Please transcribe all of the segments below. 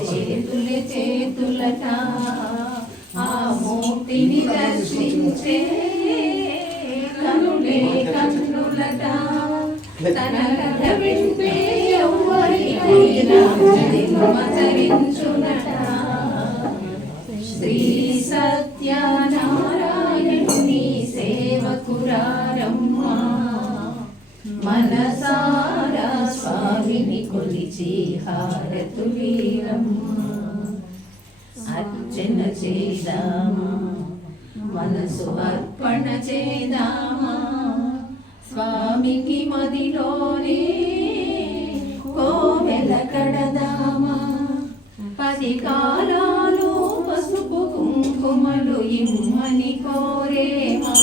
చేతులే చేతులట ఆ మూర్తిని దర్శించే కనులే కన్నులట. తన కథ వింటే ఎవ్వరికైనా మతరించునట శ్రీ సత్యనారాయణుని సేవకురారమ్మా మనసారా స్వామిని హారతులీరమ్మా అర్చన చేదామా మనసు అర్పణ చేదామా. స్వామికి మదిలోనే కోవెల కడదామా. పది కాలాలు పసుపు కుంకుమలు ఇమ్మని కోరేమా.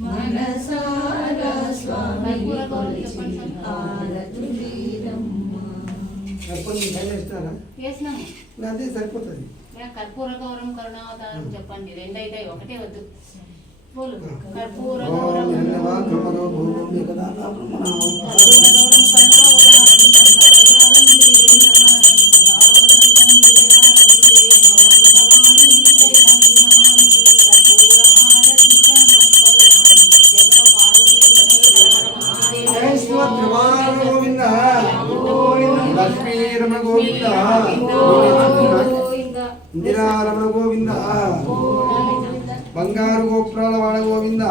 మనసారా చేసినాము అదే సరిపోతుంది కర్పూర గౌరవం కరుణావతారం చెప్పండి. రెండైతే ఒకటే వద్దు. పోలు కర్పూర ఓం జై శివద్రమార గోవింద. లక్ష్మీ రమణ గోవింద. ఇంకా ఇందిరారమణ గోవింద బంగారు గోపురాల వాడ గోవింద.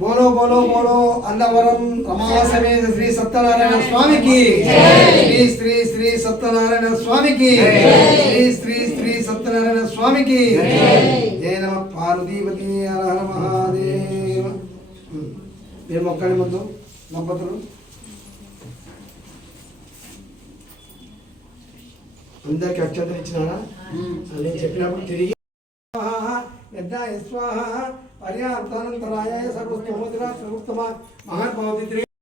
బోలో బోలో బోలో అందవరం రమా సమేత శ్రీ సత్యనారాయణ స్వామికి. శ్రీ శ్రీ శ్రీ సత్యనారాయణ స్వామికి. శ్రీ శ్రీ శ్రీ సత్యనారాయణ స్వామికి. జయ నమ పార్వతీపతి హర మహాదేవ. మీరు మొక్కండి ముందు? దంపతులు అందరికి అక్షతలు ఇచ్చినారా? నేను చెప్పినప్పుడు తిరిగి. యజ్ఞాయ స్వాహ పర్యాప్తానంతరాయ సర్వస్తోమోదిరా సర్వోత్తమ మహాత్మావతి